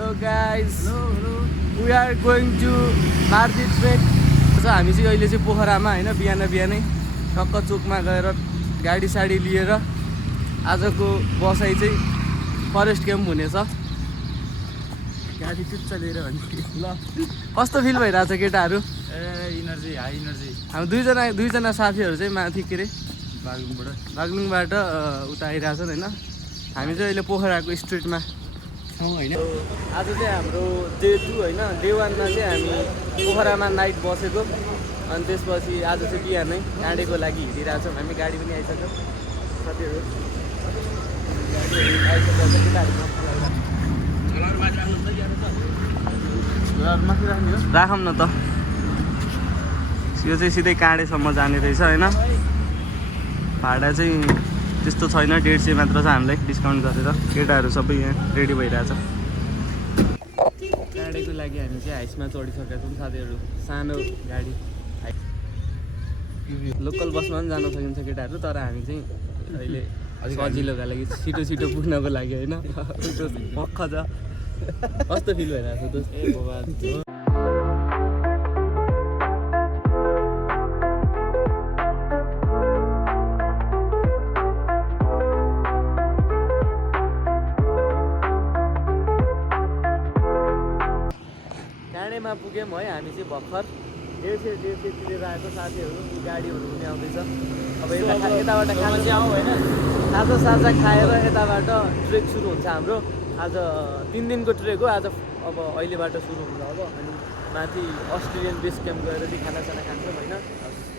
Hello guys. Hello. We are going to Mardi trek. हामी चाहिँ अहिले चाहिँ पोखरामा हैन बिहानै टक्क चोकमा गएर गाडी साडी लिएर आजको बसाइ चाहिँ फरेस्ट क्याम्प हुनेछ। गाडी चुच्चा लिएर भन्ने ल कस्तो फिल भइरहेछ केटाहरू? Energy high energy. हामी दुईजना साथीहरू चाहिँ माथि के रे बागलुङबाट उता आइरहेछन् हैन। हामी चाहिँ अहिले पोखराको स्ट्रिटमा छौँ हैन। आज चाहिँ हाम्रो डे 2 हैन, डे 1 मा चाहिँ हामी पोखरामा नाइट बसेको अनि त्यसपछि आज चाहिँ बिहानै काँडेको लागि हिँडिरहेछौँ। हामी गाडी पनि आइसक्यो साथीहरू। राखौँ न त, यो चाहिँ सिधै काँडेसम्म जाने रहेछ हैन। भाडा चाहिँ त्यस्तो छैन, 150 मात्र छ हामीलाई डिस्काउन्ट गरेर। केटाहरू सबै यहाँ रेडी भइरहेछ। काँडेको लागि हामी चाहिँ हाइसमा चढिसकेका छौँ साथीहरू। सानो गाडी लोकल बसमा पनि जान सकिन्छ केटाहरू, तर हामी चाहिँ अहिले सजिलोका लागि छिटो पुग्नको लागि होइन। मक्ख छ। कस्तो फिल भइरहेको छ दोस्त? काँडेमा पुग्यौँ है हामी चाहिँ भर्खर। 150 तिरेर आएको साथीहरू, गाडीहरू हुने आउँदैछ। अब यताबाट खाजा खाएर यताबाट ट्रेक सुरु हुन्छ हाम्रो। आज 3 दिनको ट्रेक हो। आज अब अहिलेबाट सुरु हुन्छ अब। अनि माथि अस्ट्रेलियन बेस क्याम्प गएर चाहिँ खानासाना खान्छौँ होइन।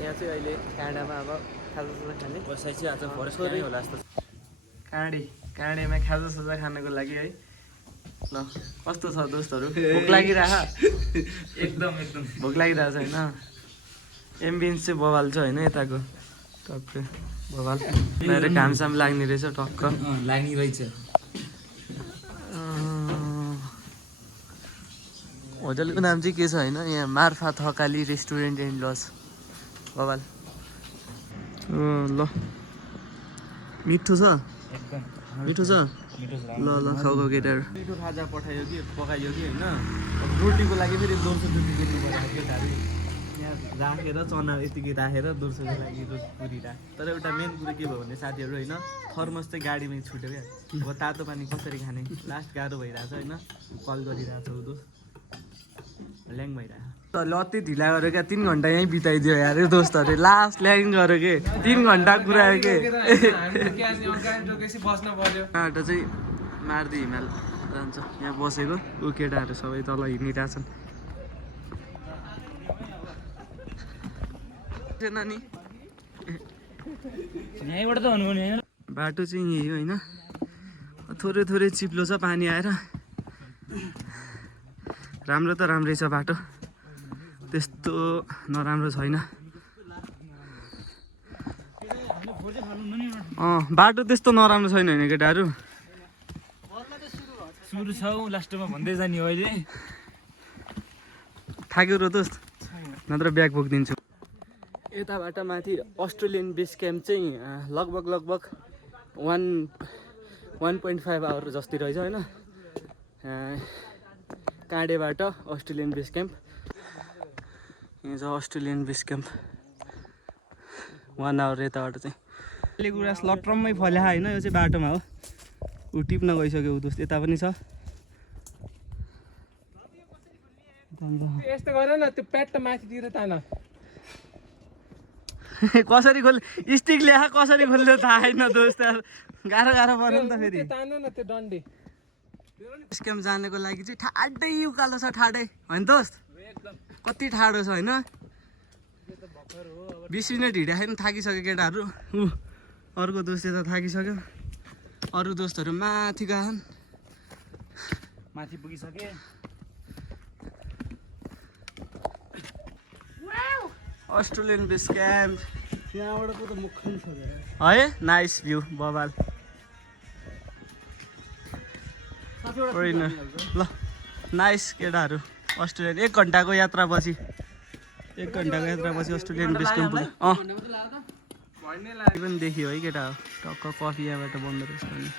यहाँ चाहिँ अहिले काँडामा अब खाजासाजा खाने बसाइ चाहिँ आज फरेस्ट होला जस्तो। काँडेमा खाजासाजा खानको लागि है। ल कस्तो छ दोस्तहरू? भोक लागिरह? एकदम भोक लागिरहेछ होइन। एम्बियन्स चाहिँ बवाल छ होइन यताको, टक्कै बवाल। बाहिर घामसाम लाग्ने रहेछ टक्क लाग्ने रहेछ। होटलको नाम चाहिँ के छ होइन, यहाँ Marpha Thakali restaurant and lodge बवाल। ल मिठो छ, एकदम मिठो छ। ल खाऊ केटाहरू। मिठो खाजा पठायो कि पकाइयो कि होइन। अब रोटीको लागि फेरि 200 रुपियाँ दिनु पर्यो केटाहरू। यहाँ राखेर चना यतिकै राखेर 200 को लागि पुरी राख। तर एउटा मेन कुरो के भयो भने साथीहरू होइन, थर्मस चाहिँ गाडीमै छुट्यो क्या। अब तातो पानी कसरी खाने, लास्ट गाह्रो भइरहेछ होइन। कल गरिरहेछ उदो ल्याङ भइरहेछ। ल अति ढिला गऱ्यो क्या, 3 घन्टा यहीँ बिताइदियो यार दोस्तहरू। लास्ट ल्याङ गऱ्यो कि 3 घन्टा कुरायो कि। बाटो चाहिँ मार्दी हिमाल जान्छ। यहाँ बसेको ऊ केटाहरू सबै तल हिँडिरहेछन्। नि यहीँबाट त हुनु नि। बाटो चाहिँ यही हो होइन। थोरै चिप्लो छ, पानी आएर। राम्रो त राम्रै छ बाटो, त्यस्तो नराम्रो छैन। बाटो त्यस्तो नराम्रो छैन होइन केटाहरू। सुरु छ लास्टमा भन्दै जाने हो। अहिले थाक्यो र दोस्त, नत्र ब्याग बोकिदिन्छु। यताबाट माथि अस्ट्रेलियन बेस क्याम्प चाहिँ लगभग 1.5 आवर जति रहेछ होइन। काँडेबाट अस्ट्रेलियन बेस क्याम्प, यहाँ छ अस्ट्रेलियन बेस क्याम्प। 1 आवर यताबाट चाहिँ। अहिले गुराँस लट्रम्मै फल्या होइन। यो चाहिँ बाटोमा हो, ऊ टिप्न गइसक्यो दोस्त। यता पनि छ। यस्तो गर न, त्यो प्याट माथितिर तान। कसरी खोल्ने स्टिक ल्याए, कसरी खोल्ने थाहा छैन दोस्त। गाह्रो पर्यो नि त फेरि। तान न त्यो डन्डी। स्क्याम जानेको लागि चाहिँ ठाडै उकालो छ, ठाडै होइन दोस्त। कति ठाडो छ होइन। 20 मिनट हिँड्दाखेरि थाकिसक्यो केटाहरू। अर्को दोस्त यता थाकिसक्यो। अरू दोस्तहरू माथि गएछन्, माथि पुगिसके। अस्ट्रेलियन बेस क्याम्प यहाँबाट पो त मुख है। नाइस भ्यू बबाल। ल नाइस केटाहरू। अस्ट्रेलियन 1 घन्टाको यात्रापछि अस्ट्रेलियन बेस क्याम्प पुग्यो। पनि देखियो है केटा हो। टक्क कफी यहाँबाट बन्द रहेछ भने।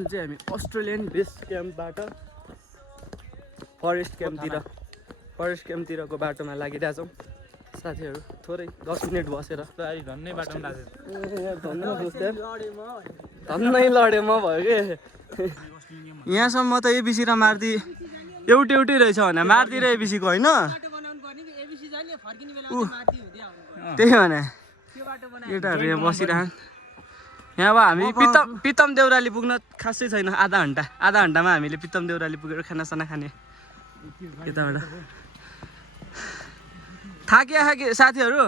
सक्सेसफुल चाहिँ हामी अस्ट्रेलियन बेस क्याम्पबाट फरेस्ट क्याम्पतिरको बाटोमा लागिरहेछौँ साथीहरू। थोरै 10 मिनट बसेर धन्नै बाटोमा धन्नै लडेँ म भयो कि यहाँसम्म त एबिसी र मार्दी एउटै रहेछ भने मार्दी र एबिसीको होइन त्यही भने केटाहरू यहाँ बसिरहन्। यहाँ अब हामी पितम देउराली पुग्न खासै छैन, आधा घन्टामा हामीले पितम देउराली पुगेर खानासाना खाने यताबाट। थाक्या साथीहरू,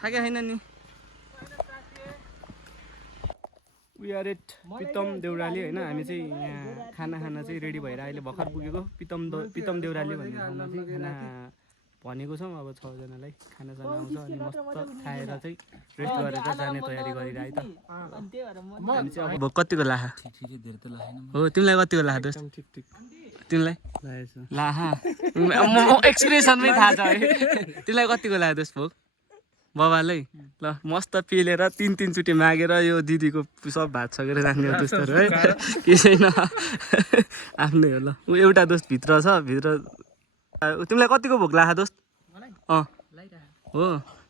थाक्या छैन नि। वी आर एट पितम देउराली होइन। हामी चाहिँ यहाँ खाना चाहिँ रेडी भएर अहिले भर्खर पुगेको पितम देउराली भन्ने ठाउँमा चाहिँ खाना भनेको छौँ। अब 6 जनालाई खानासाना आउँछ अनि मस्त खाएर चाहिँ रेस्ट गरेर जाने तयारी गरिरहे त। हामी चाहिँ अब कतिको लाखा हो तिमीलाई कतिको लाखा दोस्त? तिमीलाई लाखा एक्सप्रेसनमै थाहा छ है। तिमीलाई कतिको लाखा दोस्त भोक? बाबालाई ल मस्त पिलेर 3 चोटि मागेर यो दिदीको सब भात सकेर जाने हो दोस्तहरू है। के छैन आफ्नै हो। ल ऊ एउटा दोस्त भित्र छ, तिमीलाई कतिको भोक लाग्यो दोस्त? हो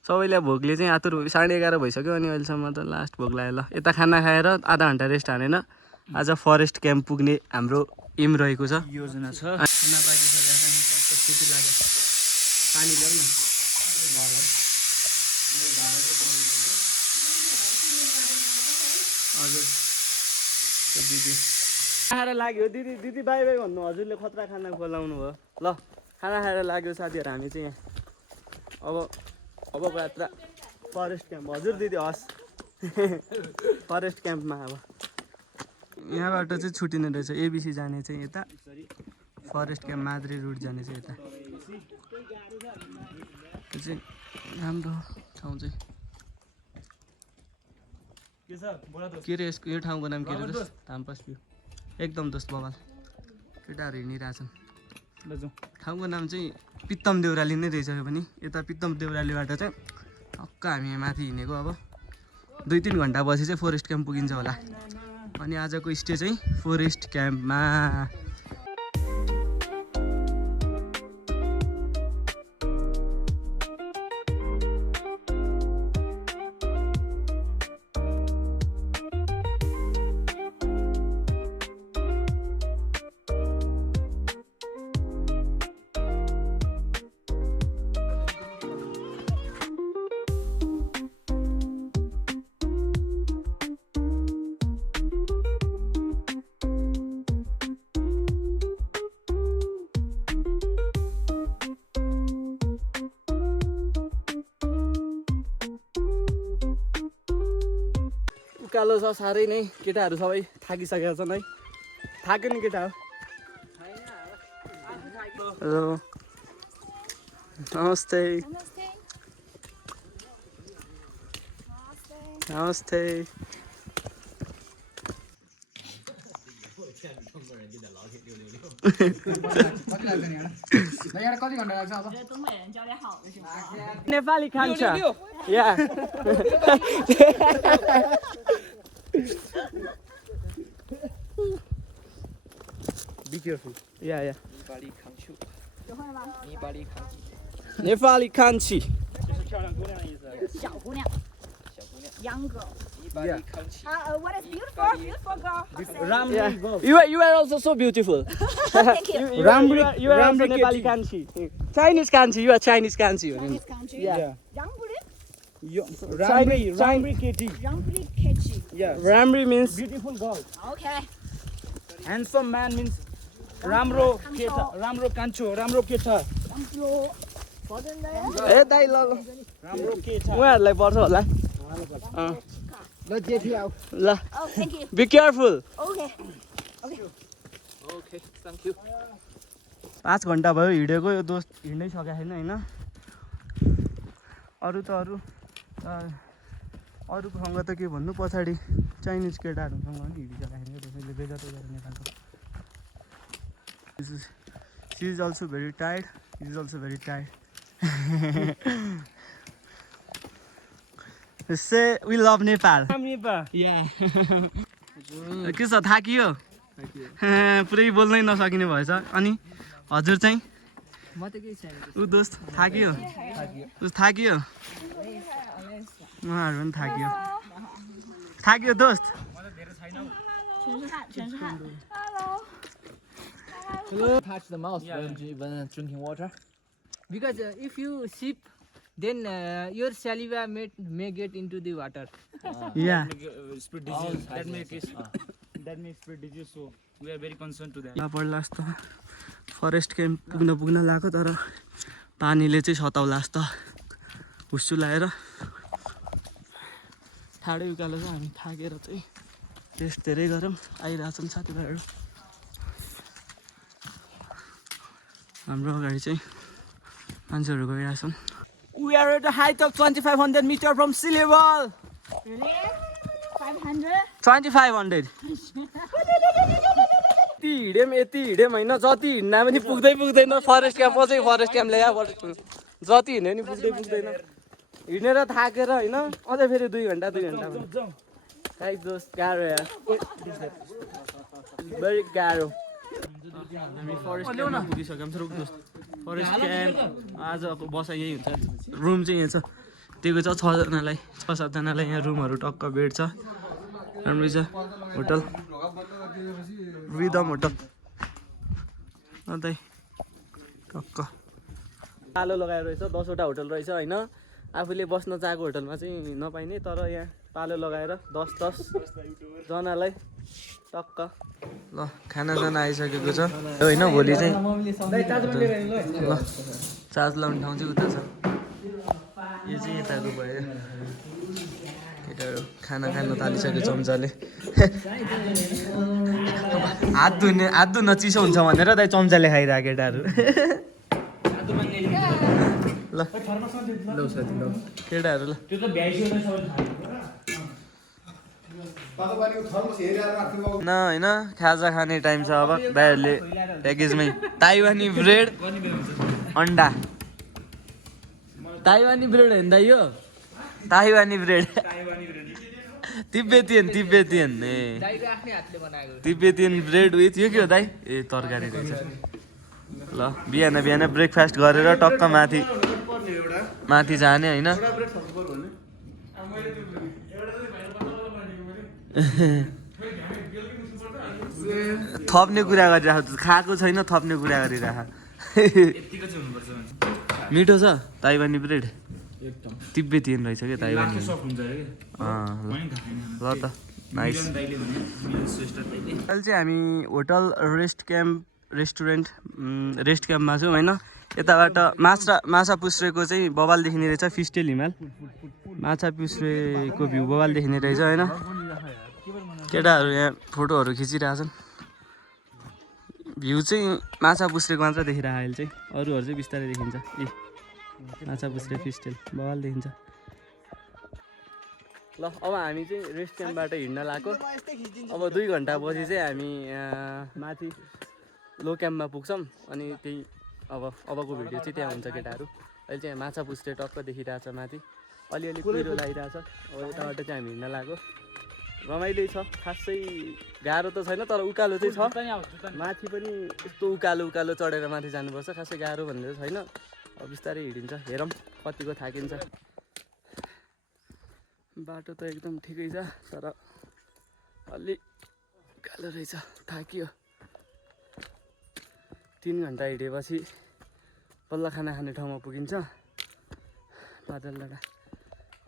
सबैलाई भोकले चाहिँ आतुर 11:30 भइसक्यो अनि अहिलेसम्म त लास्ट भोक लाग्यो। ल यता खाना खाएर आधा घन्टा रेस्ट हानेन आज फरेस्ट क्याम्प पुग्ने हाम्रो एम रहेको छ, योजना छ। खाना बाँकी लाग्यो पानी ल्याउ न। हजुर दिदी खाएर लाग्यो। दिदी बाई भन्नु, हजुरले खतरा खाना बोलाउनु भयो। ल खाना खाएर लाग्यो साथीहरू। हामी चाहिँ यहाँ अबको यात्रा फरेस्ट क्याम्प। हजुर दिदी हस् फरेस्ट क्याम्पमा। अब यहाँबाट चाहिँ छुटिने रहेछ एबिसी जाने चाहिँ यता, फरेस्ट क्याम्प माद्री रुट जाने चाहिँ यता। यो चाहिँ राम्रो ठाउँ चाहिँ के रे यसको, यो ठाउँको नाम के रे दोस्त? धामपास भ्यू एकदम दोस्त बवाल। केटाहरू हिँडिरहेछन्। ठाउँको नाम चाहिँ पितम देउराली नै रहेछ पनि। यता पितम देउरालीबाट चाहिँ हक्क हामी माथि हिँडेको अब 2-3 घन्टा पछि चाहिँ फरेस्ट क्याम्प पुगिन्छ होला। अनि आजको स्टे चाहिँ फरेस्ट क्याम्पमा। उकालो छ साह्रै नै। केटाहरू सबै थाकिसकेका छन् है। थाक्यो नि केटा हो। हेलो नमस्ते नमस्ते। नेपाली खान्छ या Be careful. Yeah. Nepali kanchi. 小姑娘 young girl. What is beautiful girl? Yeah. You are also so beautiful. Thank you. You are also Nepali kanchi. Chinese kanchi. You are Chinese kanchi. Chinese country. Yeah. Rambri Kechi. Yeah. Rambri means Beautiful girl. Okay. Handsome man means राम्रो केटा, राम्रो कान्छो, राम्रो केटा। ए दाइ ल राम्रो केटा। उहाँहरूलाई पर्छ होला। ल जेठी आऊ। ल Oh, thank you. Be careful. Okay. Okay thank you. 5 घन्टा भयो हिँडेको। यो दोस्त हिँड्नै सकेको छैन होइन। अरूसँग त के भन्नु, पछाडि चाइनिज केटाहरूसँग पनि हिँडिसकेको छैन। त्यसैले बेजात गर्ने खालको। She is also very tired. He is also very tired. Say we love Nepal. Nepal. Yeah. के छ थाकियो पुरै बोल्नै नसकिने भएछ अनि हजुर चाहिँ म त केही छैन ऊ दोस्त थाकियो ऊ थाकियो उहाँहरू पनि थाकियो थाकियो दोस्त touch the mouth when drinking water because if you sip then your saliva may get into the water yeah Spread disease. That may spread disease. So we are very concerned to that. पर्ला जस्तो forest camp पुग्न लाग्यो तर पानीले चाहिँ सताउला जस्तो हुस्सु लगाएर ठाडै उकालो चाहिँ हामी थाकेर चाहिँ टेस्ट धेरै गरौँ आइरहेछन् साथीभाइहरू हाम्रो अगाडि चाहिँ मान्छेहरू गइरहेछन् We are at the height of 2,500 meters from sea level. Really? 500? 2500 यति हिँड्यौँ होइन जति हिँड्दा पनि पुग्दैन फरेस्ट क्याम्प पछि फरेस्ट क्याम्प ल्यायो जति हिँड्यो नि पुग्दैन हिँडेर थाकेर होइन अझै फेरि 2 घन्टा खै दोस्त गाह्रो यार भेरी गाह्रो हामी फरेस्ट क्याम्पमा पुगिसक्यौँ फरेस्ट क्याम्प आजको बसाइ यही हुन्छ रुम चाहिँ यहाँ छ दिएको छ 6-7जनालाई यहाँ रुमहरू टक्क बेड छ राम्रै छ होटल रिदम होटल अन्त टक्क पालो लगाएर रहेछ 10वटा होटल रहेछ होइन आफूले बस्न चाहेको होटलमा चाहिँ नपाइने तर यहाँ पालो लगाएर 10 जनालाई टक्क ल खानासाना आइसकेको छ होइन भोलि चाहिँ ल चार्ज लाउने ठाउँ चाहिँ उता छ यो चाहिँ यताको भयो केटाहरू खाना खान थालिसक्यो चम्चाले हात धुन चिसो हुन्छ भनेर दाइ चम्चाले खाइरहेको केटाहरू ल केटाहरू ल होइन खाजा खाने टाइम छ अब दाइहरूले प्याकेजमै ताइवानी ब्रेड अन्डा ताइवानी ब्रेड होइन दाइ यो ताइवानी ब्रेड तिब्बतियन ए तिब्बतियन ब्रेड विथ यो के हो दाइ ए तरकारी रहेछ ल बिहान ब्रेकफास्ट गरेर टक्क माथि जाने होइन थप्ने कुरा गरिराख खाएको छैन थप्ने कुरा गरिराख मिठो छ ताइवानी ब्रेड तिब्बतियन रहेछ क्या ताइवानी ल त नाइस अहिले चाहिँ हामी होटल रेस्ट क्याम्पमा छौँ होइन यताबाट माछा पुस्रेको चाहिँ बबाल देखिने रहेछ फिस्टेल हिमाल माछा पुस्रेको भ्यू बबाल देखिने रहेछ होइन केटाहरू यहाँ फोटोहरू खिचिरहेछन् भ्यू चाहिँ माछा पुस्रेको मात्र देखिरहेको अहिले चाहिँ अरूहरू चाहिँ बिस्तारै देखिन्छ ए माछा पुस्रे फिस्टेल बबाल देखिन्छ ल अब हामी चाहिँ रेस्ट क्याम्पबाट हिँड्न लागेको अब 2 घन्टा पछि चाहिँ हामी माथि लो क्याम्पमा पुग्छौँ अनि त्यही अबको भिडियो चाहिँ त्यहाँ हुन्छ केटाहरू अहिले चाहिँ माछा पुस्रे टक्क देखिरहेछ माथि अलिअलि कुहिरो लागिरहेछ अब यताबाट चाहिँ हामी हिँड्न लागेको रमाइलो छ खासै गाह्रो त छैन तर उकालो चाहिँ छ माथि पनि यस्तो उकालो चढेर माथि जानुपर्छ खासै गाह्रो भनेर छैन अब बिस्तारै हिँडिन्छ हेरौँ कतिको थाकिन्छ बाटो त एकदम ठिकै छ तर अलि गाह्रो रहेछ थाकियो 3 घन्टा हिँडेपछि बल्ल खाना खाने ठाउँमा पुगिन्छ बादल डाँडा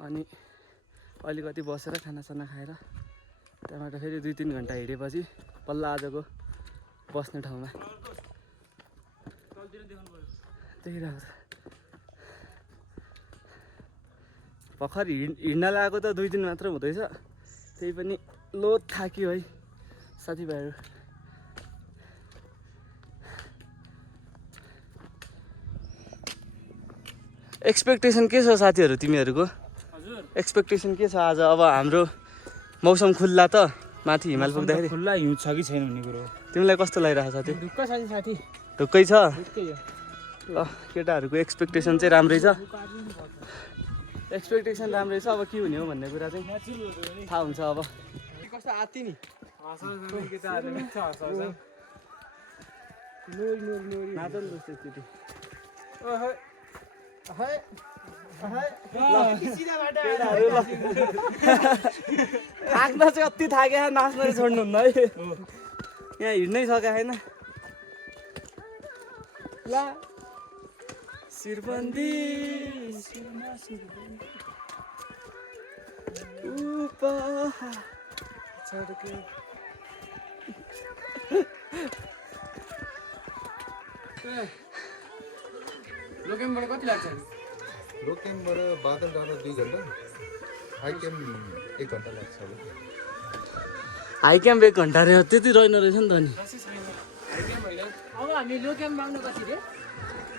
अनि अलिकति बसेर खानासाना खाएर त्यहाँबाट फेरि 2-3 घन्टा हिँडेपछि बल्ल आजको बस्ने ठाउँमा देखिरहेको छ भर्खर हिँड्न लागेको त 2 दिन मात्र हुँदैछ त्यही पनि लोड थाक्यो है साथीभाइहरू एक्सपेक्टेसन के छ साथीहरू तिमीहरूको एक्सपेक्टेसन के छ आज अब हाम्रो मौसम खुल्ला त माथि हिमाल पुग्दाखेरि खुल्ला हिउँ छ कि छैन भन्ने कुरो तिमीलाई कस्तो लागिरहेको साथी ढुक्क छ नि साथी ढुक्कै छ ढुक्कै हो ल केटाहरूको एक्सपेक्टेसन चाहिँ राम्रै छ एक्सपेक्टेसन राम्रै छ अब के हुने हो भन्ने कुरा चाहिँ थाहा हुन्छ अब कस्तो आत्ति नि थाक्न चाहिँ कति थाके नाच्न चाहिँ छोड्नुहुन्न है यहाँ हिँड्नै सके छैन ला शिरबन्दी लोकेमबाट कति लाग्छ लोकेमबाट बादल डाँडा 2 घन्टा हाइक्याम्प 1 घन्टा लाग्छ अब हाई क्याम्प 1 घन्टा रे त्यति रहेन रहेछ नि त नि अब हामी लोकेम बाग्नु कसरी रे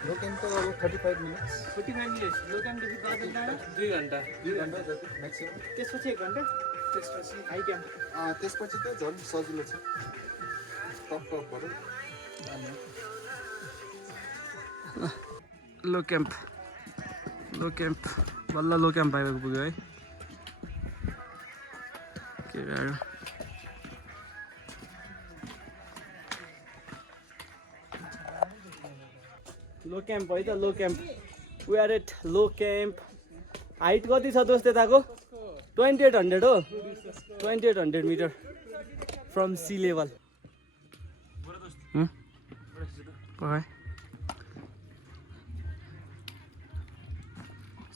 लोकेम त अब 35 मिनट्स 45 मिनट लोकेमदेखि बादल डाँडा 2 घन्टा 2 घन्टा जति म्याक्सिमम त्यसपछि 1 घन्टा त्यसपछि हाई क्याम्प त्यसपछि त झन् सजिलो छ टपबाट लो क्याम्प बल्ल लो क्याम्प आइपुग्यो पुग्यो है केटाहरू लो क्याम्प है त low camp we are at low camp height कति छ दोस्त यताको 2800 हो 2800 मिटर फ्रम सी लेभल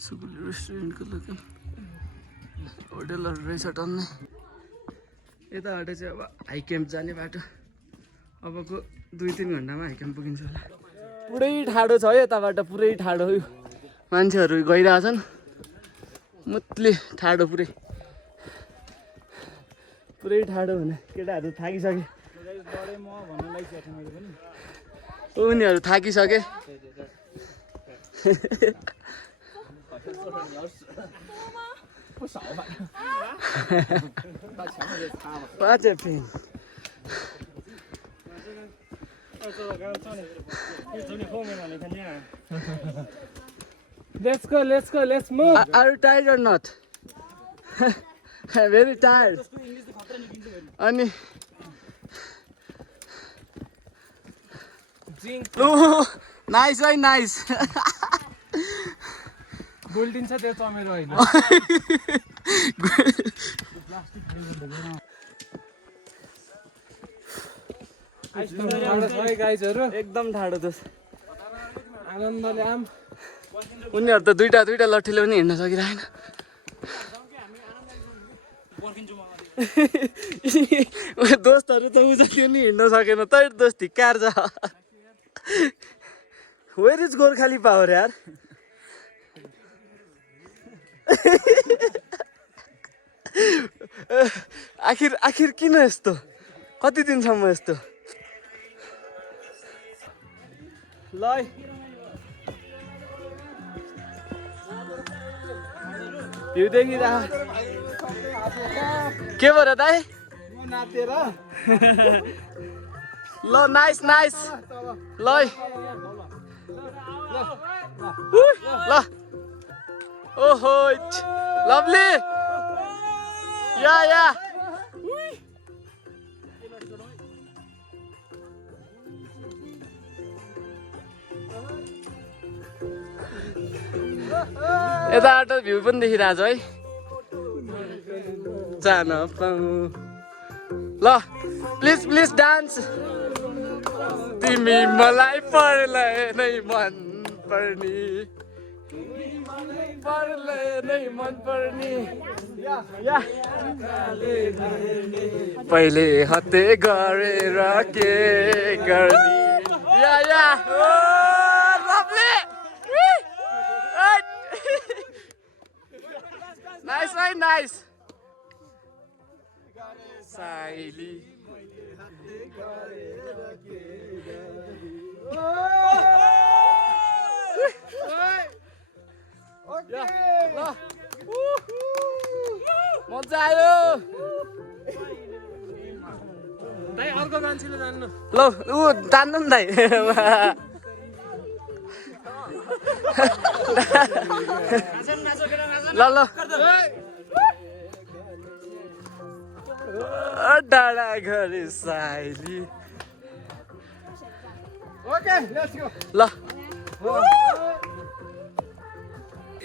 सुकुल रेस्टुरेन्टको लोकेम होटलहरू रहेछ टन्नै यताबाट चाहिँ अब हाई क्याम्प जाने बाटो अबको 2-3 घन्टामा हाई क्याम्प पुगिन्छ होला पुरै ठाडो छ है यताबाट पुरै ठाडो यो मान्छेहरू गइरहेछन् मुतले ठाडो पुरै ठाडो भने केटाहरू थाकिसके उनीहरू थाकिसके Let's move. Are you tired or not? Very tired. Ani. Oh, nice, very nice. बोल्टिन्छ त्यो चमेरो होइन गाइजहरु एकदम ठाडो छ आनन्दले आम उनीहरु त दुईटा लट्ठीले पनि हिँड्न सकिरहेन दोस्तहरु त उजले नि हिँड्न सकेन तै दोस्त धिक्कार छ वेयर इज गोर्खाली पावर यार आखिर किन यस्तो कति दिनसम्म यस्तो ल भ्यू देखिरह के भयो र दाइ नातेर ल नाइस ल ल ओहो लभली या यताबाट भ्यू पनि देखिरहेछ है जान पाऊ ल प्लिज डान्स तिमी मलाई पर्लै नै मन पर्ने पहिले हत्ते गरेर के गर्ने या लभली नाइस साइली मजा आयो दाइ अर्को मान्छेले जान्नु ल ऊ जान्नु नि दाइ ल डाँडा घर साइली Okay, let's go. ल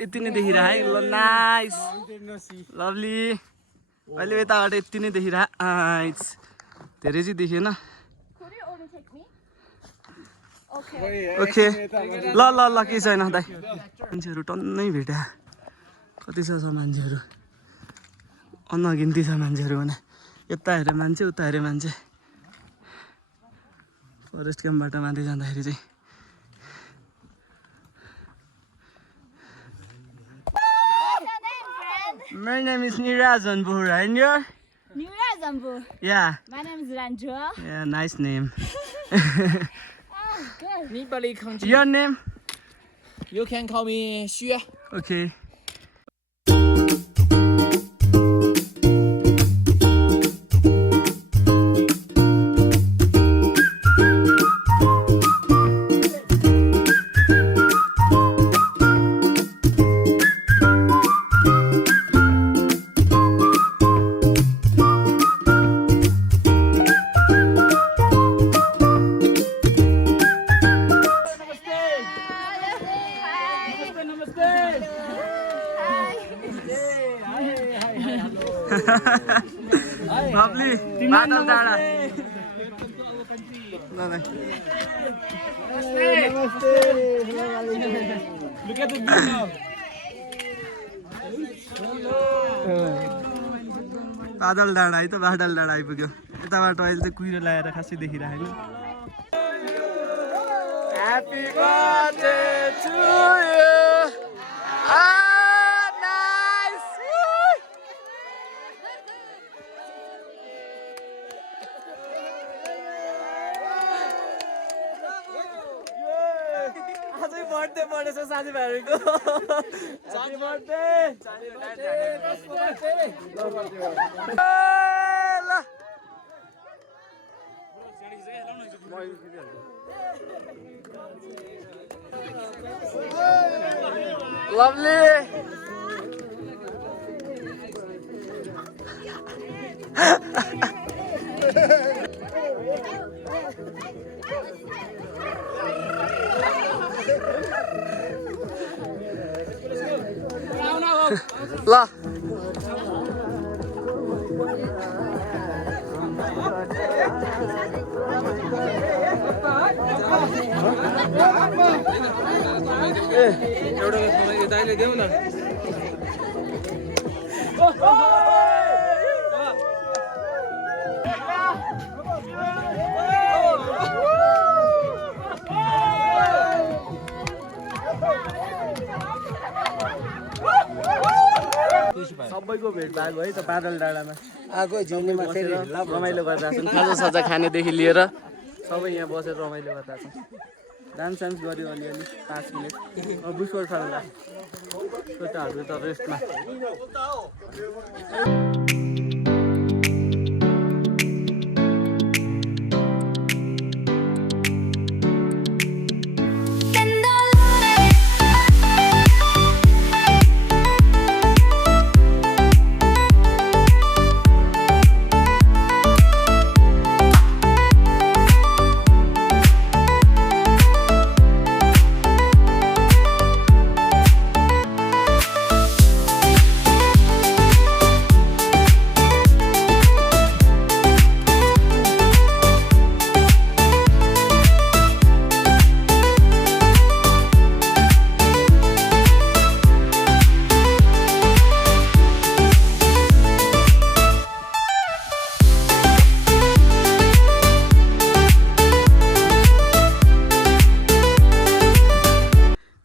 यति नै देखिरह है ल नाइस लभली अहिले यताबाट यति नै देखिरह धेरै चाहिँ देखिएन Could you overtake me? Okay. Okay ल ल ल केही छैन दाइ मान्छेहरू टन्नै भेट्या कति छ मान्छेहरू अनगिन्ती छ मान्छेहरू भने यता हेऱ्यो मान्छे उता हेऱ्यो मान्छे फरेस्ट क्याम्पबाट माथि जाँदाखेरि चाहिँ My name is Niraj Anpur and your? Niraj Anpur. Yeah. My name is Ranjua. Yeah, nice name. Good. Nepali खान्छ Your name? You can call me Xue. Okay. Lovely. Badal Dada. Look at the view now. बादल डाँडा है त बादल डाँडा आइपुग्यो यताबाट अहिले चाहिँ कुहिरो लगाएर खासै देखिरहेको happy birthday to you nice आजै बर्थडे परेछ साथीभाइहरूको ह्यापी बर्थडे Lovely. La. एउटा दाइले देऊ न सबैको भेटभाट भयो त बादल डाँडामा आगो झिउनीमा फेरि रमाइलो गरिरहेको छन् खाजा साजा खानेदेखि लिएर सबै यहाँ बसेर रमाइलो गरिरहेको छन् डान्स सान्स गऱ्यो अलिअलि 5 मिनट बुस्कोट खानु लाग्छ केटाहरू त रेस्टमा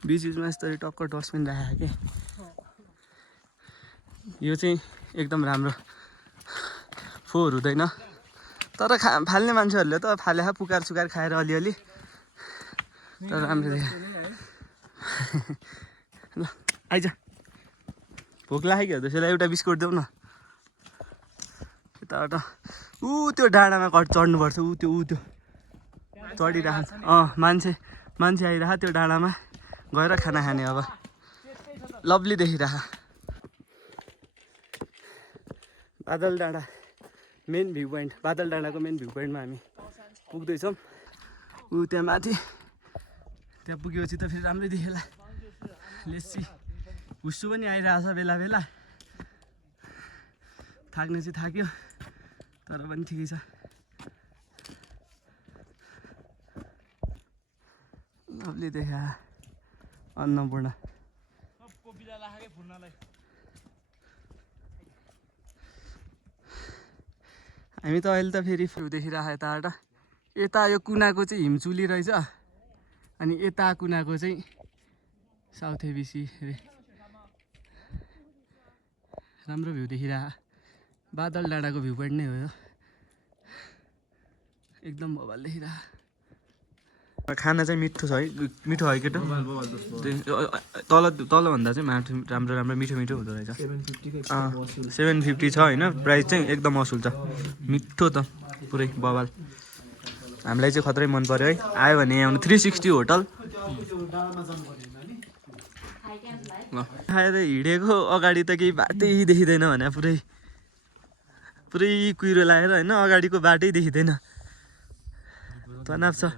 बिचमा यस्तरी टक्क डस्टबिन राखेको के यो चाहिँ एकदम राम्रो फोहोर हुँदैन तर फाल्ने मान्छेहरूले त फाले पुकार सुकार खाएर अलिअलि तर राम्रो ल आइज भोक लाग्यो कि त्यसैलाई एउटा बिस्कुट देऊ न यताबाट त्यो डाँडामा चढ्नुपर्छ त्यो चढिरहेको छ मान्छे आइरह त्यो डाँडामा गएर खाना खाने अब लभली देखिरह बादल डाँडा मेन भ्यू पोइन्ट बादल डाँडाको मेन भ्यू पोइन्टमा हामी पुग्दैछौँ। ऊ त्यहाँ माथि त्यहाँ पुगेपछि त फेरि राम्रै देखेला। लेसी हुस्सु पनि आइरहेछ बेला बेला। थाक्ने चाहिँ थाक्यो तर पनि ठिकै छ। लभली देखा अन्नपूर्ण। हामी त अहिले त फेरि देखिरहेको यताबाट यता यो कुनाको चाहिँ हिमचुली रहेछ अनि यता कुनाको चाहिँ साउथ एबिसी अरे राम्रो भ्यू देखिरहेको बादल डाँडाको भ्यू पोइन्ट नै हो यो एकदम बवाल देखिरहेको। खाना चाहिँ मिठो छ है मिठो है केटो तल तलभन्दा चाहिँ माथि राम्रो राम्रो मिठो मिठो हुँदो रहेछ। 750 छ होइन प्राइस चाहिँ एकदम असुल छ मिठो त पुरै बवाल। हामीलाई चाहिँ खत्रै मन पर्यो है। आयो भने यहाँ आउनु 360 होटल। खाएर हिँडेको अगाडि त केही बाटै देखिँदैन भने पुरै पुरै कुहिरो लागेर होइन अगाडिको बाटै देखिँदैन तनाव छ।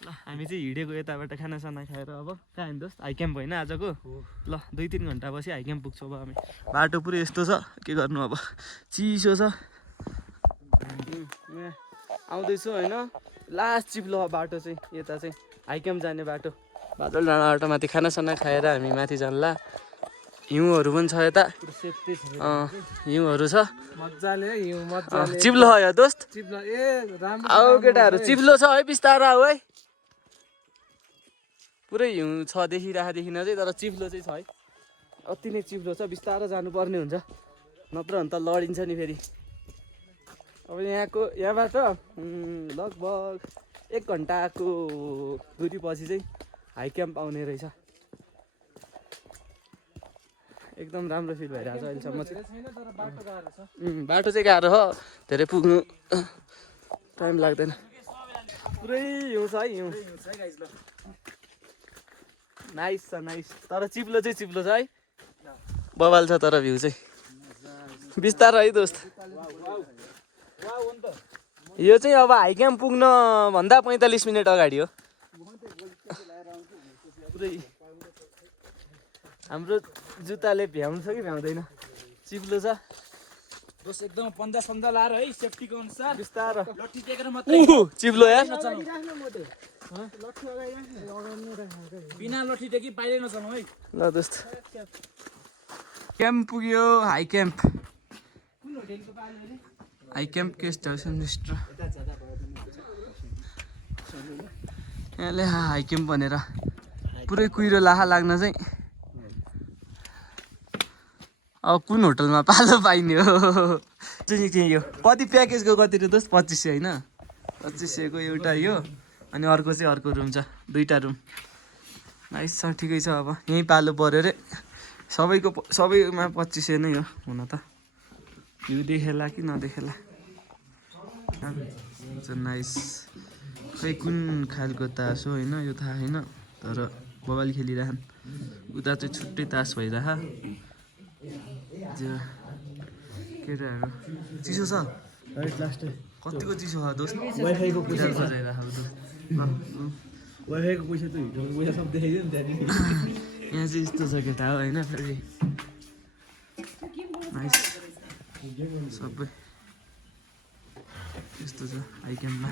ल हामी चाहिँ हिँडेको यताबाट खानासाना खाएर अब कहाँ हिँड्दोस् हाई क्याम्प होइन आजको। ल 2-3 घन्टा पछि हाई क्याम्प पुग्छौँ अब हामी। बाटो पुरै यस्तो छ के गर्नु अब चिसो छ। आउँदैछु होइन लास्ट चिप्लो बाटो चाहिँ यता चाहिँ हाई क्याम्प जाने बाटो। बादल डाँडाबाट माथि खानासाना खाएर हामी माथि जानला। हिउँहरू पनि छ यता हिउँहरू छ मजाले हिउँ चिप्लो हो यो दोस्त चिप्लो ए राम्रो आऊ केटाहरू चिप्लो छ है बिस्तारो आऊ है। पुरै हिउँ छ देखिन चाहिँ तर चिप्लो चाहिँ छ है अति नै चिप्लो छ बिस्तारो जानुपर्ने हुन्छ नत्र भने त लडिन्छ नि फेरि। अब यहाँबाट लगभग 1 घन्टाको दुरी पछि चाहिँ हाई क्याम्प आउने रहेछ। एकदम राम्रो फिल भइरहेको छ अहिलेसम्म चाहिँ। बाटो चाहिँ गाह्रो हो धेरै पुग्नु टाइम लाग्दैन। पुरै हिउँ छ है हिउँ नाइस छ नाइस तर चिप्लो चाहिँ चिप्लो छ है बवाल छ तर भ्यू चाहिँ बिस्तारो है दोस्त। यो चाहिँ अब हाई क्याम्प पुग्न भन्दा 45 मिनट अगाडि हो। पुरै हाम्रो जुत्ताले भ्याउँछ कि भ्याउँदैन चिप्लो छ दोस्त एकदम पन्जा सन्जा लाएर है सेफ्टीको अनुसार बिस्तारो लट्ठी टेकेर मात्रै चिप्लो यार बिना लट्ठी टेकी पाइलै नचलाऊ है। ल दोस्त क्याम्प पुग्यो high camp guest house mister यहाँले हाई क्याम्प भनेर पुरै कुहिरो लाखा लाग्न चाहिँ अब कुन होटलमा पालो पाइने हो चाहिँ यो कति प्याकेजको कति रे दोस्त 2500 होइन 2500 को एउटा यो अनि अर्को चाहिँ अर्को रुम छ 2टा रुम नाइस छ ठिकै छ। अब यहीँ पालो पर्यो अरे सबैमा 2500 नै हो हुन त भ्यू देखेला कि नदेखेला नाइस खै कुन खालको तास हो होइन यो थाहा छैन तर बवाल खेलिरहन् उता चाहिँ छुट्टै तास भइरह केटाहरू चिसो छ कतिको चिसो छ दोस्त वाइफाईको पैसा वाइफाईको पैसा त हिटरको पैसा सब देखाइदियो नि त्यहाँनिर यहाँ चाहिँ यस्तो छ केटा हो होइन फेरि नाइस सबै यस्तो छ हाई क्याम्पमा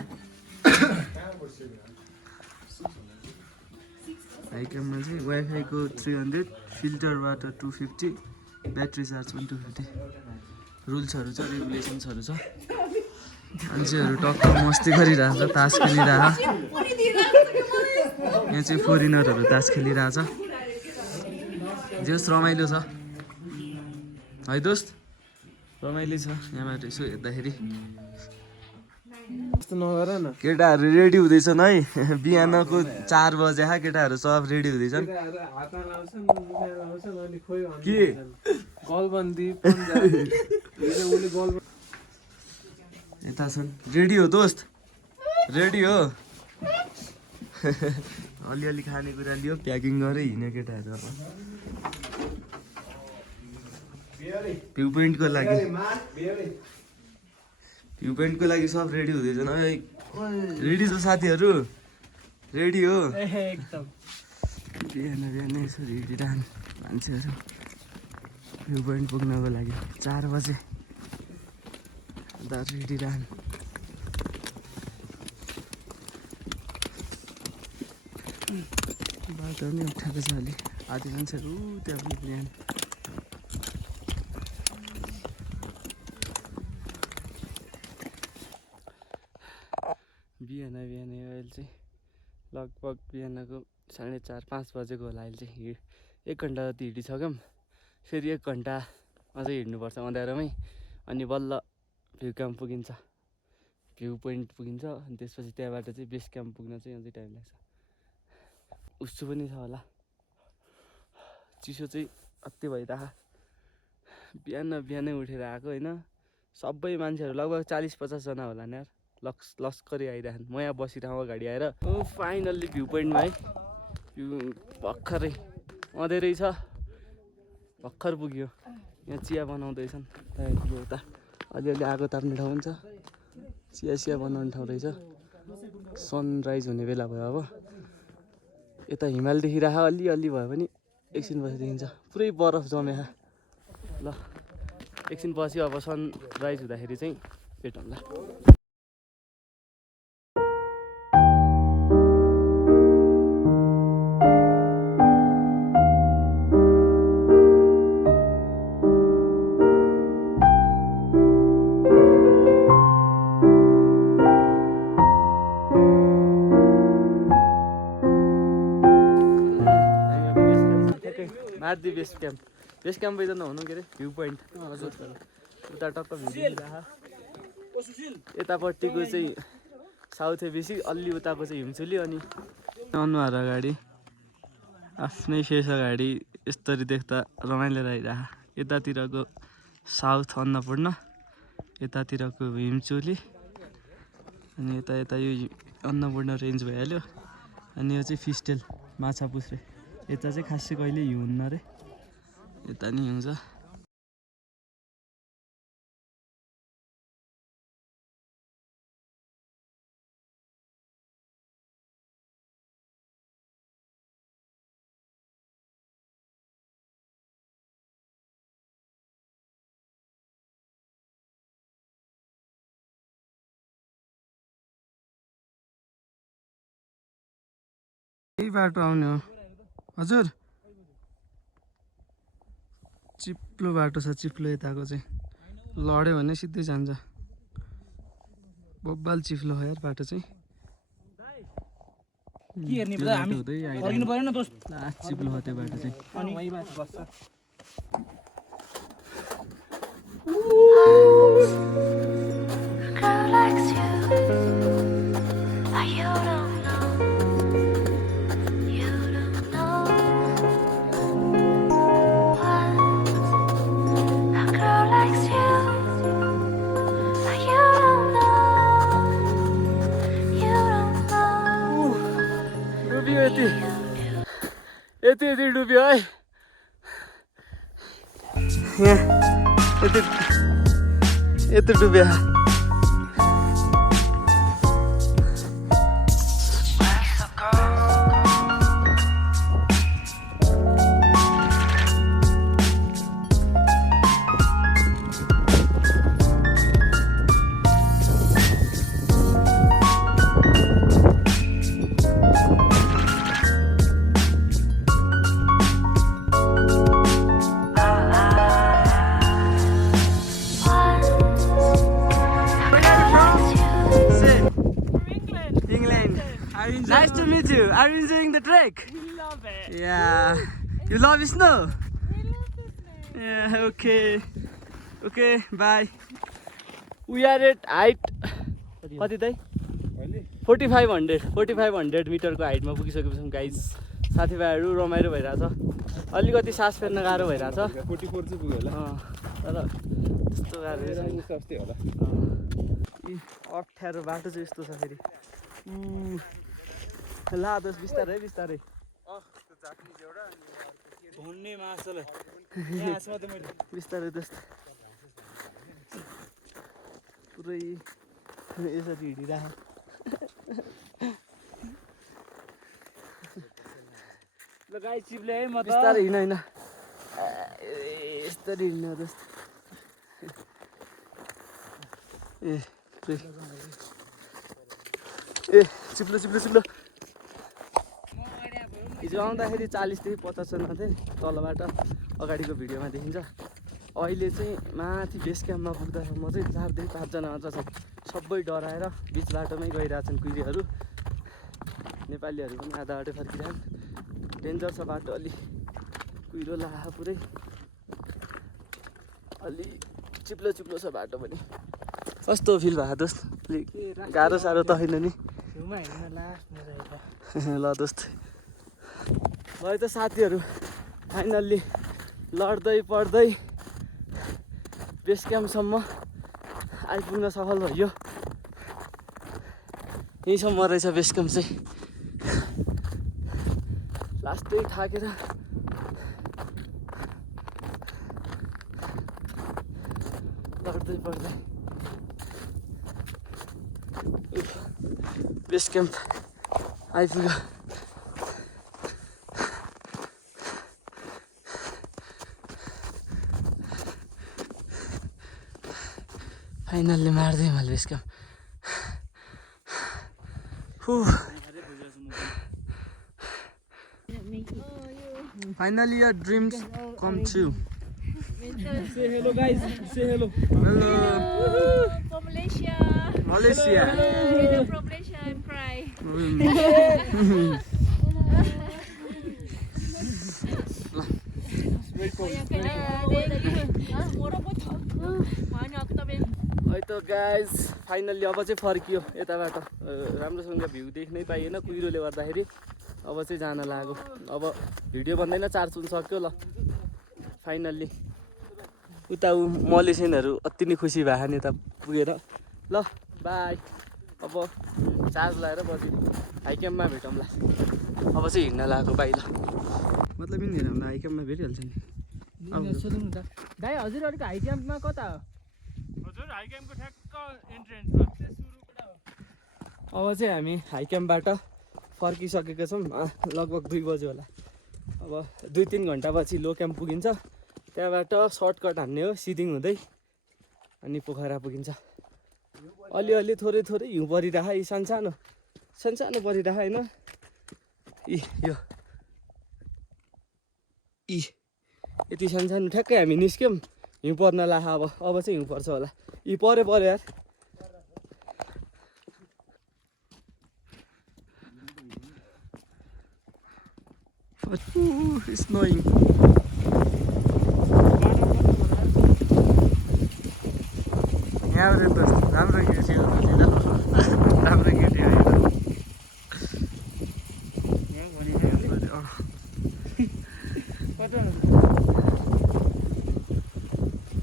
हाई क्याम्पमा चाहिँ वाइफाईको 300 फिल्टर वाटर 250 ब्याट्री चार्ज पनि 250 रुल्सहरू छ रेगुलेसन्सहरू छ। मान्छेहरू टक्क मस्ती गरिरहेछ तास खेलिरहेछ यहाँ चाहिँ फोरेनरहरू तास खेलिरहेछ जस रमाइलो छ है दोस्त रमाइलो छ यहाँबाट यसो हेर्दाखेरि केटाहरू रेडी हुँदैछन् है बिहानको 4 बजे केटाहरू सब रेडी हुँदैछन् के यता छन् रेडी हो दोस्त रेडी हो अलिअलि खानेकुरा लियो प्याकिङ गरेर हिँड्यो केटाहरू अब भ्यू पोइन्टको लागि सब रेडी हुँदैछन् है रेडी छ साथीहरू रेडी हो एकदम बिहान बिहानै यसो रेडी रहन् मान्छेहरू भ्यू पोइन्ट पुग्नको लागि 4 बजे अन्त रेडी रहन् बाटो नि अप्ठ्यारो छ अलि आधी मान्छेहरू त्यहाँ पनि बिहान बिहानै अहिले चाहिँ लगभग बिहानको 4:30-5 बजेको होला अहिले चाहिँ 1 घन्टा जति हिँडिसक्यौँ फेरि 1 घन्टा अझै हिँड्नुपर्छ अँध्यारोमै अनि बल्ल भ्यू क्याम्प पुगिन्छ भ्यू पोइन्ट पुगिन्छ अनि त्यसपछि त्यहाँबाट चाहिँ बेस क्याम्प पुग्न चाहिँ अझै टाइम लाग्छ उसु पनि छ होला चिसो चाहिँ अति भइरहेको बिहानै उठेर आएको होइन सबै मान्छेहरू लगभग 40-50 जना होला नि यार लस्करी आइरहन् म यहाँ बसिरहेको गाडी आएर फाइनल्ली भ्यू पोइन्टमा है भ्यू भर्खरै अँधेरै छ भर्खर पुग्यो यहाँ चिया बनाउँदैछन् उता अलिअलि आगो ताप्ने ठाउँ हुन्छ चिया बनाउने ठाउँ रहेछ सनराइज हुने बेला भयो अब यता हिमाल देखिरहेको अलि भयो भने एकछिन पछि देखिन्छ पुरै बरफ जमेको ल एकछिन पछि अब सनराइज हुँदाखेरि चाहिँ भेटौँला मार्दी बेस क्याम्प त नहुनु के अरे भ्यू पोइन्ट उता टक्क भ्यू यतापट्टिको चाहिँ साउथ बेसी अलि उताको चाहिँ हिमचुली अनि अनुहार गाडी आफ्नै शेष गाडी यसरी देख्दा रमाइलो रहिरह यतातिरको साउथ अन्नपूर्ण यतातिरको हिमचुली अनि यता यो अन्नपूर्ण रेन्ज भइहाल्यो अनि यो चाहिँ फिस्टेल माछा पुछ्रे यता चाहिँ खासै कहिले हिउँन्न रे यता नि हिउँछ यही बाटो आउने हो हजुर चिप्लो बाटो छ चिप्लो यताको चाहिँ लड्यो भने सिधै जान्छ बब्बाल चिप्लो हो यार बाटो चाहिँ के हेर्ने हामी फर्किनु परेन दोस्त चिप्लो हो त्यो बाटो चाहिँ अनि वही बात बस्छ यति डुब्यो है यहाँ यति डुब्यो Nice to meet you. Are you enjoying the trek? We love it. Yeah. You love snow? We love this man. Yeah, okay. Okay, bye. We are at height. कति दाइ 4500 मिटरको हाइटमा पुगिसकेपछि गाइज साथीभाइहरू रमाइलो भइरहेछ अलिकति सास फेर्न गाह्रो भइरहेछ 44 चाहिँ पुग्यो होला तर त्यस्तो गाह्रो छैन सस्तै होला अप्ठ्यारो बाटो चाहिँ यस्तो छ फेरि लादोस् बिस्तारै हुन्ने मासले यहाँ हाँस्नु त मैले बिस्तारै दोस्त पुरै यसरी हिँडिरह ल गाई चिप्ले है म त बिस्तारै हिँड यस्तरी हिँड्न दोस्त ए चिप्लो चिप्लो चिप्लो हिजो आउँदाखेरि 40 देखि 50 जना थिएँ तलबाट अगाडिको भिडियोमा देखिन्छ अहिले चाहिँ माथि बेस क्याम्पमा पुग्दासम्म चाहिँ 4 देखि 5 जना मात्र छ सबै डराएर बिच बाटोमै गइरहेछन् कुहिरेहरू नेपालीहरू पनि आधा बाटो फर्किरहन् डेन्जर छ बाटो अलि कुहिरो ला पुरै अलि चिप्लो चिप्लो छ बाटो पनि कस्तो फिल भएको दोस्त गाह्रो साह्रो त होइन नि ल दोस्त भयो त साथीहरू फाइनल्ली लड्दै पढ्दै बेस क्याम्पसम्म आइपुग्न सफल भयो यहीँसम्म रहेछ बेस क्याम्प चाहिँ लास्टै थाकेर लड्दै पढ्दै बेस क्याम्प आइपुग्यो फाइनल्ली मार्दै मैले base camp finally your dreams come true. Say hello guys, say hello. Hello. From Malaysia. Malaysia. Hello from Malaysia. I'm cry. है त गाइज फाइनल्ली अब चाहिँ फर्कियो यताबाट राम्रोसँग भ्यू देख्नै पाइएन कुहिरोले गर्दाखेरि अब चाहिँ जान लाग्यो अब भिडियो भन्दैन 4 सुन सक्यो ल फाइनल्ली उता मलेसियनहरू अति नै खुसी भए नि यता पुगेर ल बाई अब चार्ज लगाएर बजी हाई क्याम्पमा भेटौँला अब चाहिँ हिँड्न लागेको बाइ ल मतलब यिनीहरू हामीलाई हाई क्याम्पमा भेटिहाल्छ नि सोधौँ न त दाइ हजुरहरूको हाई क्याम्पमा कता हो हजुर हाई क्याम्पको ठ्याक्क एन्ट्रेन्समा अब चाहिँ हामी हाई क्याम्पबाट फर्किसकेका छौँ लगभग 2 बजे होला अब 2-3 घन्टापछि लो क्याम्प पुगिन्छ त्यहाँबाट सर्टकट हान्ने हो सिदिङ हुँदै अनि पोखरा पुगिन्छ अलिअलि थोरै थोरै हिउँ परिरह यी सानसानो सानसानो परिरह होइन यो यति सानसानो ठ्याक्कै हामी निस्क्यौँ हिउँ पर्न लाख अब चाहिँ हिउँ पर्छ होला यी पऱ्यो यार snowing यहाँबाट त राम्रो केटी हो राम्रो केटी हो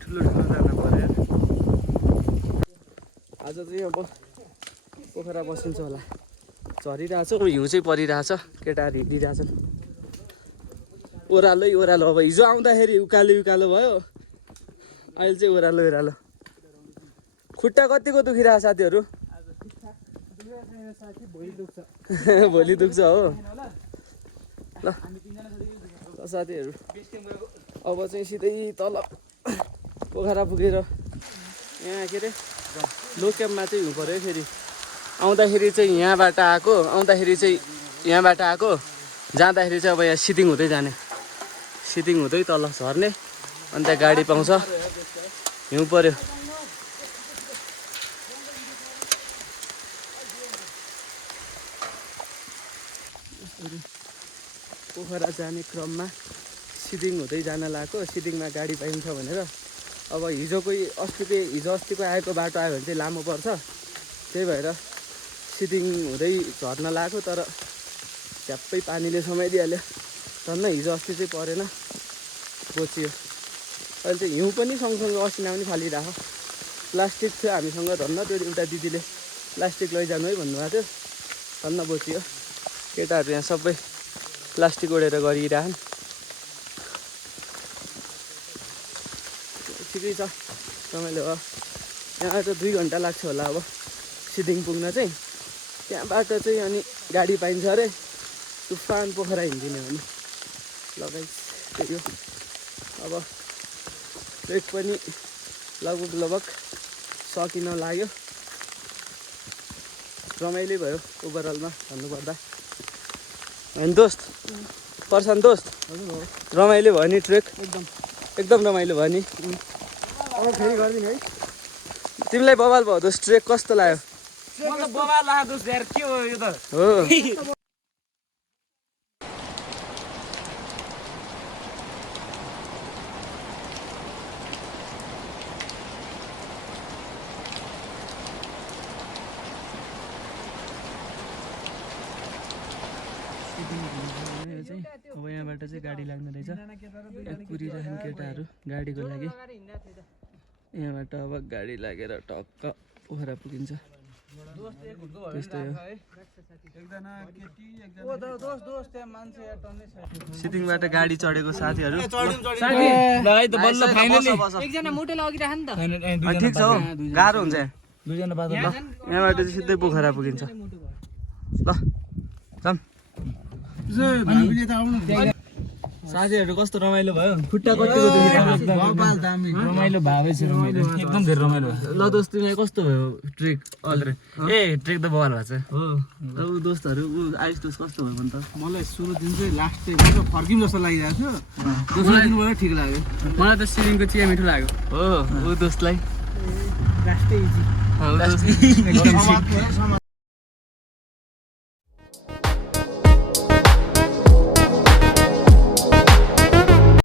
ठुलो जानु पर्यो आज चाहिँ अब पोखरा बसिन्छ होला झरिरहेछ हिउँ चाहिँ परिरहेछ केटाहरू हिँडिरहेछन् ओह्रालै ओह्रालो अब हिजो आउँदाखेरि उकालो उकालो भयो अहिले चाहिँ ओह्रालो ओह्रालो खुट्टा कतिको दुखिरहेछ साथीहरू भोलि दुख्छ हो ल साथीहरू अब चाहिँ सिधै तल पोखरा पुगेर यहाँ के अरे लो क्याम्पमा चाहिँ हिउँ पऱ्यो फेरि आउँदाखेरि चाहिँ यहाँबाट आएको जाँदाखेरि चाहिँ अब यहाँ सिदिङ हुँदै जाने सिदिङ हुँदै तल झर्ने अनि त्यहाँ गाडी पाउँछ हिउँ पऱ्यो पोखरा जाने क्रममा सिदिङ हुँदै जान लागेको सिदिङमा गाडी पाइन्छ भनेर अब हिजो अस्तिको आएको बाटो आयो भने चाहिँ लामो पर्छ त्यही भएर सिदिङ हुँदै झर्न लागेको तर झ्याप्पै पानीले समाइदिइहाल्यो धन्न हिजो अस्ति चाहिँ परेन बचियो अहिले चाहिँ हिउँ पनि सँगसँगै असिना पनि फालिरहेको प्लास्टिक थियो हामीसँग धन्न त्यो एउटा दिदीले प्लास्टिक लैजानु है भन्नुभएको थियो धन्न बचियो केटाहरू यहाँ सबै प्लास्टिक ओढेर गरिरहन् ठिकै छ रमाइलो भयो यहाँबाट 2 घन्टा लाग्छ होला अब सिदिङ पुग्न चाहिँ त्यहाँबाट चाहिँ अनि गाडी पाइन्छ अरे तुफान पोखरा हिँडिदिने हो नि ल गाइस त्यही हो अब ट्रेक पनि लगभग सकिन लाग्यो रमाइलो भयो ओभरअलमा भन्नुपर्दा होइन दोस्त प्रशान्त दोस्त रमाइलो भयो नि ट्रेक एकदम रमाइलो भयो नि अब फेरि गर्दिन है तिमीलाई बवाल भयो दोस्त ट्रेक कस्तो लाग्यो मतलब बबाल लाग्यो दोस्त यार के हो यो त हो अब यहाँबाट चाहिँ गाडी लाग्ने रहेछ कुरिरहेको केटाहरू गाडीको लागि यहाँबाट अब गाडी लागेर टक्क पोखरा पुगिन्छ त्यस्तै हो सिटिङबाट गाडी चढेको साथीहरू एकजना मोटेल अघिराख नि त ठिक छ हो गाह्रो हुन्छ यहाँ दुईजना बादल यहाँबाट चाहिँ सिधै पोखरा पुगिन्छ ल जाम साथीहरू कस्तो रमाइलो भयो खुट्टा कतिको रमाइलो भावै छ रमाइलो एकदम धेरै रमाइलो भयो ल दोस्त तिमीलाई कस्तो भयो ट्रेक ए ट्रेक त बवाल भएको छ हो ऊ दोस्तहरू ऊ आइस दोस्त कस्तो भयो भने त मलाई सुरु दिन चाहिँ लास्ट चाहिँ फर्किम जस्तो लागिरहेको थियो दोस्रो दिनबाट ठिक लाग्यो मलाई त सिलिङको चिया मिठो लाग्यो हो ऊ दोस्तलाई लास्टै इजी हो दोस्त